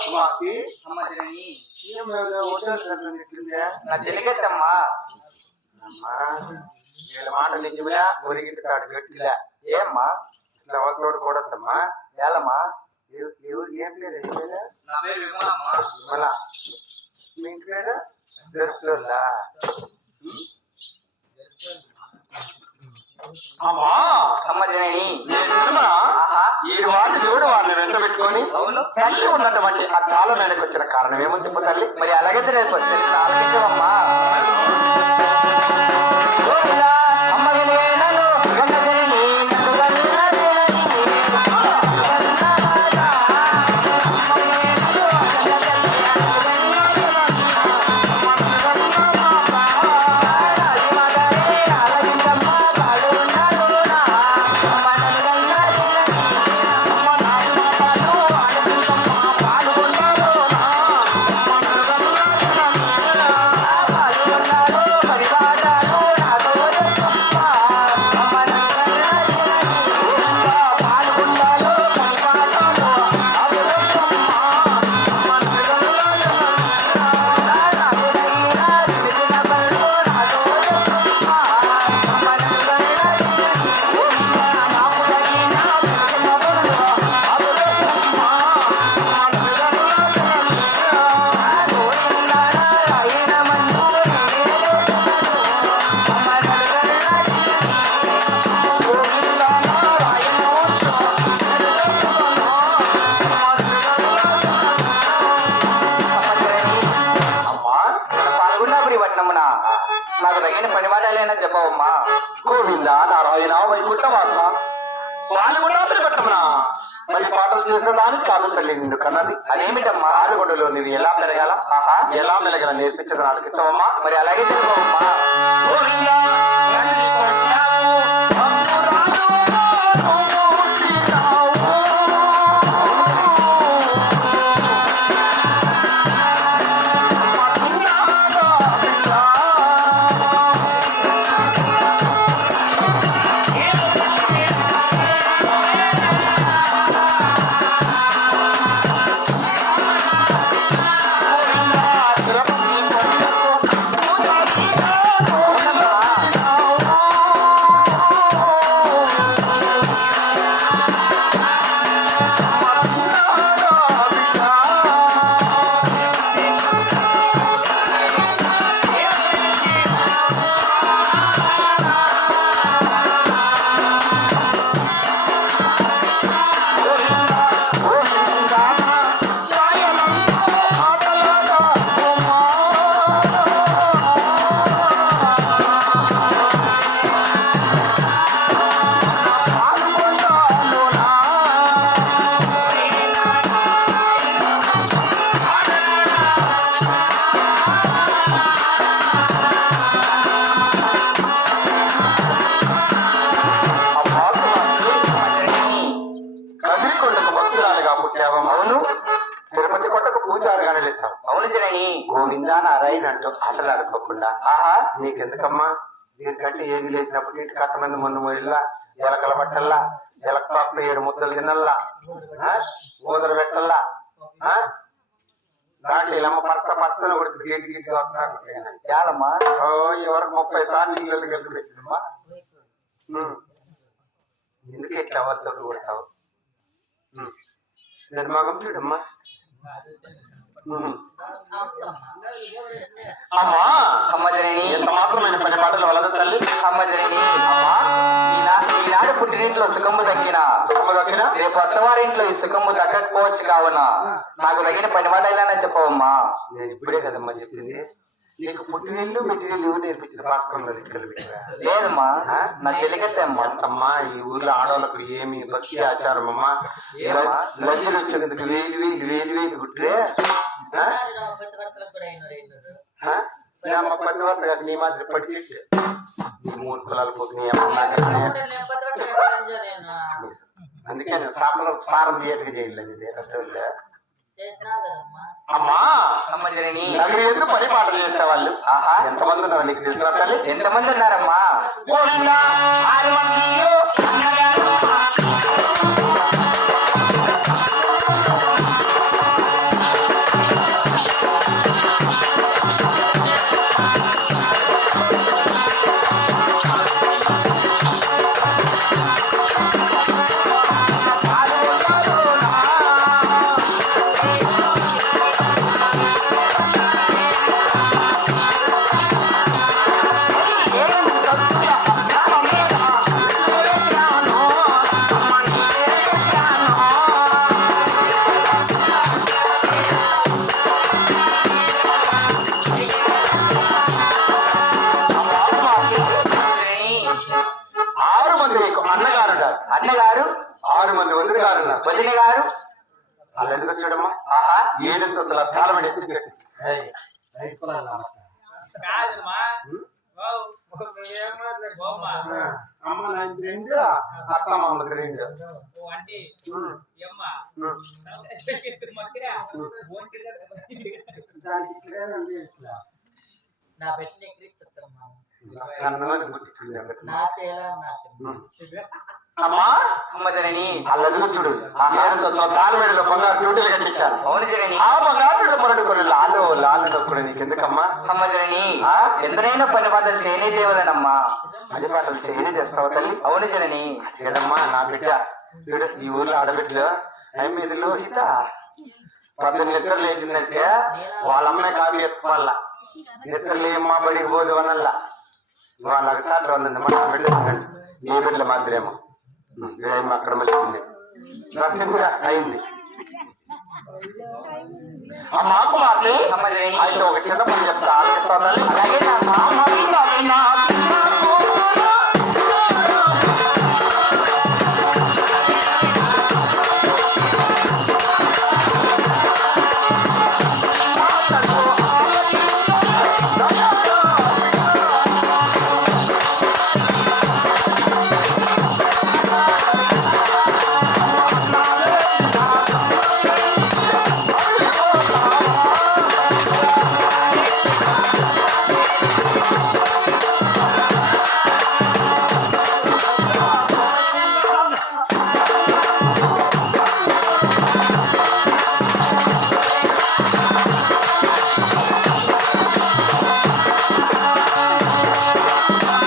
స్వాతి అమ్మ జనని ఏం లేదు, హోటల్ సెంటర్ నిట్లుందే. నా చెలికెత్తమ్మా అమ్మా, వీళ్ళ మాట నిజమే ఒరిగిటి కాడు గట్టిలే ఏమ్మా ఇట్లా ఒకటి కూడద్దమ్మా ఏలమ్మా ఎవ- ఎవరు ఏం పేరు ఏం పేరు నా పేరు విమలమ్మా మళ్ళా మీ ఇంటి పేరు దొరుకుతుందా అమ్మా అమ్మ జనని ఏమా ఆహా ఈ వాడిని చూడు వాడిని వెంట పెట్టుకొని తల్లి ఉన్నటువంటి ఆ చాలా మేరకు వచ్చిన కారణం. ఏమో చెప్పు తల్లి? మరి అలాగే తెలియదు ఆలకించవమ్మా అమ్మ నాకు తగిన పని మాటలేనా చెప్పవమ్మా. గోవింద నారాయణ వైకుంఠ వాస పాల్గొండాత్రి పట్టమనా? మరి పాటలు చేసేదానికి కాదు తల్లి నిన్ను కన్నది. అదేమిటమ్మా? పాల్గొండలో నువ్వు ఎలా మెలగాల? ఆహా ఎలా మెలగల నేర్పించడం ఇష్టమమ్మా? మరి అలాగే తెలుపవమ్మా నిలుస్తావు అవును జనని గోవింద నారాయణ అంటూ ఆటలాడుకోకుండా ఆహా నీకెందుకమ్మా దీనికంటే ఏగి లేచినప్పుడు ఇంటి కట్ట మంది మొయిల్లా ఎలకల బట్టల్లా ఎలక పాప ఏడు ముద్దలు తినల్లా ఆ? ఊదలు పెట్టల్లా? దాంట్లో ఇల్లమ్మ పర్త పర్తన కొడుకు గేటు గేటు వస్తున్నారు యాలమ్మా ఓ ఎవరికి ముప్పై సార్లు నీళ్ళు కలిపి పెట్టినమ్మా. ఎందుకు ఇట్లా వద్దకు కొడతావు ఉమ్. నేను మగం చూడమ్మా. అమ్మా. అమ్మ. జనని ఎంత మాత్రమైన పని మాటలు వలన తల్లి. అమ్మ జనని అమ్మా. ఈనా- ఈనాడు పుట్టినింట్లో సుఖము దక్కిన రేపు అత్తవారింట్లో ఈ సుఖము దక్కకపోవచ్చు కావున. నాకు తగిన పని మాటలేనా చెప్పవమ్మా. నేను ఇప్పుడే కదమ్మా చెప్పింది. నీకు పుట్టినీళ్ళు మెట్టినీళ్ళు ఎవరు నేర్పించిన భాస్కరంలో లేదమ్మా. నా చెలికత్తే అమ్మా అమ్మా ఈ ఊర్లో ఆడవాళ్ళకు ఏమి భక్తి ఆచారం అమ్మా? లజ్జలు వచ్చేందుకు వేలు వేలు వేలు వేలు గుట్రే కాదు నీ మాదిరి పట్టి నీ మూడు కులాలు నాకు అందుకే నేను సాపలో సారం బియ్యట్టుగా చేయలేదు అమ్మా! నన్ను ఎందుకు పని పాటలు చేసేవాళ్ళు? ఆహా. ఎంతమంది ఉన్నారు నీకు తెలిసిన తల్లి ఎంతమంది ఉన్నారమ్మా? మంది వదిలి గారు. వదిన గారు? వాళ్ళు ఎందుకు వచ్చాడమ్మా ఆహా ఏడు తొత్తుల తాళమడి ఎత్తి. అమ్మ నాకు రెండు అత్తమ్మ అమ్మకి రెండు నా పెట్టిన గుర్తించింది అందుకు. నా చేయాల నాకు అమ్మా అమ్మ జనని చూడు. ఏడు తొత్తుల తాళమడిలో బంగారు డ్యూటీలు కట్టించాను. అవును జనని. ఆ బంగారు మరొక కొన్ని లాలు లాలు తప్పుడు నీకు ఎందుకమ్మా అమ్మ జనని? ఎంతనైనా పని బాధలు చేయనే చేయవలనమ్మా. అది పాటలు చేయని చేస్తావు తల్లి? అవును జనని. ఏదమ్మా నా బిడ్డ. చూడు ఈ ఊర్లో ఆడబిడ్డలు ఐదు లోహిత పద్దెనిమిది నిద్ర లేచిందంటే వాళ్ళ అమ్మాయి కాపీ ఎత్తుకోవాల నిద్రలు ఏమ్మా బడికి పోదు అనల్లా వాళ్ళ సార్లు ఉన్నది మన బిడ్డ ఈ బిడ్డల మాత్రమేమో అక్కడ మళ్ళీ రక్తం కూడా అయింది. మాకు జనని అయితే ఒక చిన్న పని చెప్తా. అలాగే